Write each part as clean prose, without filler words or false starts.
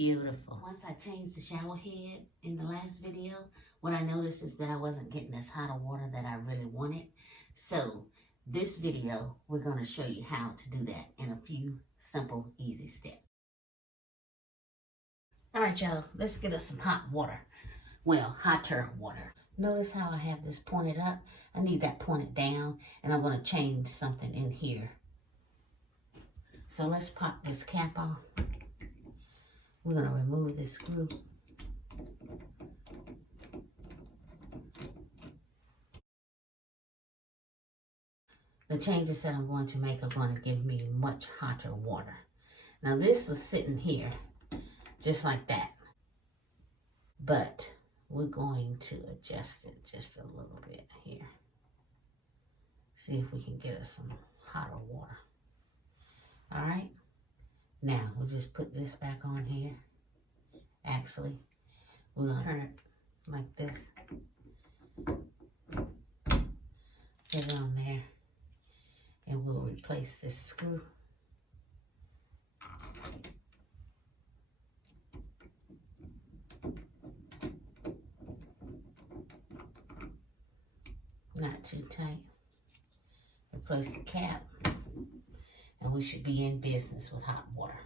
beautiful. Once I changed the shower head in the last video, what I noticed is that I wasn't getting as hot of water that I really wanted. So this video, we're going to show you how to do that in a few simple, easy steps. All right, y'all, let's get us some hot water. Well, hotter water. Notice how I have this pointed up? I need that pointed down, and I'm going to change something in here. So let's pop this cap off. We're going to remove this screw. The changes that I'm going to make are going to give me much hotter water. Now this was sitting here, just like that. But we're going to adjust it just a little bit here. See if we can get us some hotter water. All right. Now we'll just put this back on here. Actually, we're going to turn it like this. Get it on there. And we'll replace this screw. Not too tight. Replace the cap. And we should be in business with hot water.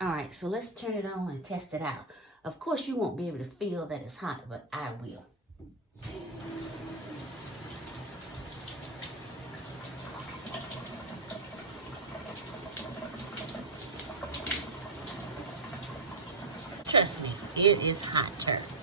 Alright, so let's turn it on and test it out. Of course, you won't be able to feel that it's hot, but I will. Trust me, it is hotter.